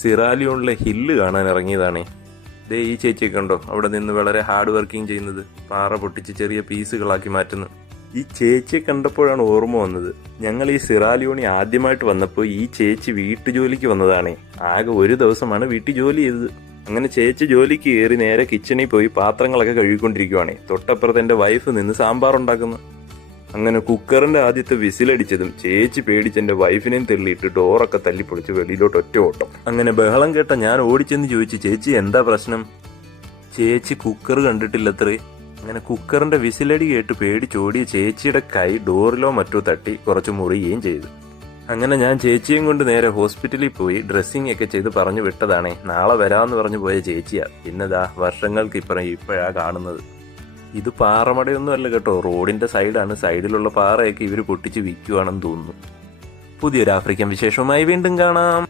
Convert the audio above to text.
സിറാലിയോണിലെ hill കാണാൻ ഇറങ്ങിയതാണേ. ദേ ഈ ചേച്ചിയെ കണ്ടോ, അവിടെ നിന്ന് വളരെ ഹാർഡ് വർക്കിംഗ് ചെയ്യുന്നത്, പാറ പൊട്ടിച്ച് ചെറിയ പീസുകളാക്കി മാറ്റുന്നു. ഈ ചേച്ചിയെ കണ്ടപ്പോഴാണ് ഓർമ്മ വന്നത്, ഞങ്ങൾ ഈ സിറാലിയോണി ആദ്യമായിട്ട് വന്നപ്പോൾ ഈ ചേച്ചി വീട്ടുജോലിക്ക് വന്നതാണേ. ആകെ ഒരു ദിവസമാണ് വീട്ടിൽ ജോലി ചെയ്തത്. അങ്ങനെ ചേച്ചി ജോലിക്ക് കയറി നേരെ കിച്ചണിൽ പോയി പാത്രങ്ങളൊക്കെ കഴുകിക്കൊണ്ടിരിക്കുവാണേ. തൊട്ടപ്പുറത്ത് എൻ്റെ വൈഫ് നിന്ന് സാമ്പാർ ഉണ്ടാക്കുന്നു. അങ്ങനെ കുക്കറിന്റെ ആദ്യത്തെ വിസിലടിച്ചതും ചേച്ചി പേടിച്ച് എൻ്റെ വൈഫിനെയും തെള്ളിയിട്ട് ഡോറൊക്കെ തല്ലിപ്പൊളിച്ച് വെളിയിലോട്ട് ഒറ്റ ഓട്ടം. അങ്ങനെ ബഹളം കേട്ട ഞാൻ ഓടിച്ചെന്ന് ചോദിച്ചു, ചേച്ചി എന്താ പ്രശ്നം? ചേച്ചി കുക്കർ കണ്ടിട്ടില്ലത്രേ. അങ്ങനെ കുക്കറിന്റെ വിസിലടി കേട്ട് പേടിച്ചോടിയ ചേച്ചിയുടെ കൈ ഡോറിലോ മറ്റോ തട്ടി കുറച്ച് മുറിയുകയും ചെയ്തു. അങ്ങനെ ഞാൻ ചേച്ചിയും കൊണ്ട് നേരെ ഹോസ്പിറ്റലിൽ പോയി ഡ്രസ്സിംഗ് ഒക്കെ ചെയ്ത് പറഞ്ഞു വിട്ടതാണേ. നാളെ വരാമെന്ന് പറഞ്ഞു പോയ ചേച്ചിയാ പിന്നെതാ വർഷങ്ങൾക്ക് ഇപ്പോഴാ കാണുന്നത്. ഇത് പാറമടയൊന്നും അല്ല കേട്ടോ, റോഡിന്റെ സൈഡാണ്. സൈഡിലുള്ള പാറയൊക്കെ ഇവർ പൊട്ടിച്ച് വിൽക്കുവാണെന്ന് തോന്നുന്നു. പുതിയൊരു ആഫ്രിക്കൻ വിശേഷവുമായി വീണ്ടും കാണാം.